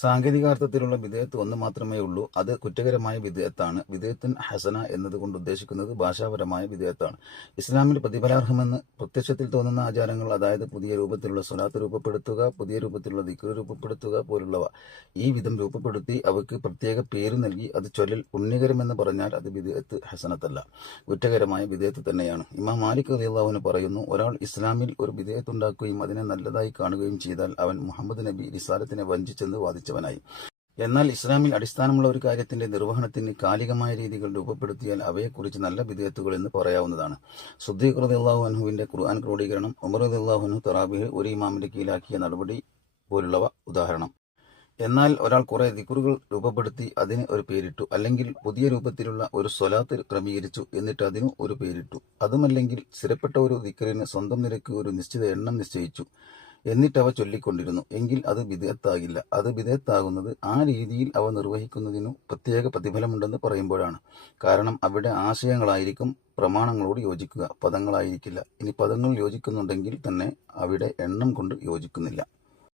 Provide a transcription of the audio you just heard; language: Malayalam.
സാങ്കേതികാർത്ഥത്തിലുള്ള വിധേയത്ത് ഒന്ന് മാത്രമേ ഉള്ളൂ. അത് കുറ്റകരമായ വിധേയത്താണ്. വിധേയത്തുൻ ഹസന എന്നതുകൊണ്ട് ഉദ്ദേശിക്കുന്നത് ഭാഷാപരമായ വിധേയത്താണ്. ഇസ്ലാമിൽ പ്രതിഫലാർഹമെന്ന് പ്രത്യക്ഷത്തിൽ തോന്നുന്ന ആചാരങ്ങൾ, അതായത് പുതിയ രൂപത്തിലുള്ള സ്വലാത്ത് രൂപപ്പെടുത്തുക, പുതിയ രൂപത്തിലുള്ള ദിക്ർ രൂപപ്പെടുത്തുക പോലുള്ളവ, ഈ വിധം രൂപപ്പെടുത്തി അവയ്ക്ക് പ്രത്യേക പേര് നൽകി അത് ചൊല്ലൽ പുണ്യകരമെന്ന് പറഞ്ഞാൽ അത് വിധേയത്ത് ഹസനത്തല്ല, കുറ്റകരമായ വിധേയത്ത് തന്നെയാണ്. ഇമാം മാലിക് റളിയല്ലാഹു അൻഹു പറയുന്നു, ഒരാൾ ഇസ്ലാമിൽ ഒരു വിധേയത്തുണ്ടാക്കുകയും അതിനെ നല്ലതായി കാണുകയും ചെയ്താൽ അവൻ മുഹമ്മദ് നബി റിസാലത്തിനെ വഞ്ചിച്ചെന്ന് വാദിച്ചവനായി. എന്നാൽ ഇസ്ലാമിൽ അടിസ്ഥാനമുള്ള ഒരു കാര്യത്തിന്റെ നിർവഹണത്തിന് കാലികമായ രീതികൾ രൂപപ്പെടുത്തിയാൽ അവയെക്കുറിച്ച് നല്ല വിധേയത്തുകൾ എന്ന് പറയാവുന്നതാണ്. സുദ്ദീഖ് റളിയല്ലാഹു അൻഹുവിന്റെ ഖുർആൻ ക്രോഡീകരണം, ഉമർ റളിയല്ലാഹു അൻഹു തറാബീഹ് ഒരു ഇമാമിന്റെ കീഴിലാക്കിയ നടപടി പോലുള്ളവ ഉദാഹരണം. എന്നാൽ ഒരാൾ കുറെ ദിക്റുകൾ രൂപപ്പെടുത്തി അതിന് ഒരു പേരിട്ടു, അല്ലെങ്കിൽ പുതിയ രൂപത്തിലുള്ള ഒരു സ്വലാത്ത് ക്രമീകരിച്ചു എന്നിട്ട് അതിനു ഒരു പേരിട്ടു, അതുമല്ലെങ്കിൽ സ്ഥിരപ്പെട്ട ഒരു ദിക്റിന് സ്വന്തം നിരക്ക് ഒരു നിശ്ചിത എണ്ണം നിശ്ചയിച്ചു എന്നിട്ടവ ചൊല്ലിക്കൊണ്ടിരുന്നു എങ്കിൽ അത് ബിദ്അത്താകില്ല. അത് ബിദ്അത്താകുന്നത് ആ രീതിയിൽ അവ നിർവഹിക്കുന്നതിനു പ്രത്യേക പ്രതിഫലമുണ്ടെന്ന് പറയുമ്പോഴാണ്. കാരണം അവിടെ ആശയങ്ങളായിരിക്കും പ്രമാണങ്ങളോട് യോജിക്കുക, പദങ്ങളായിരിക്കില്ല. ഇനി പദങ്ങൾ യോജിക്കുന്നുണ്ടെങ്കിൽ തന്നെ അവിടെ എണ്ണം കൊണ്ട് യോജിക്കുന്നില്ല.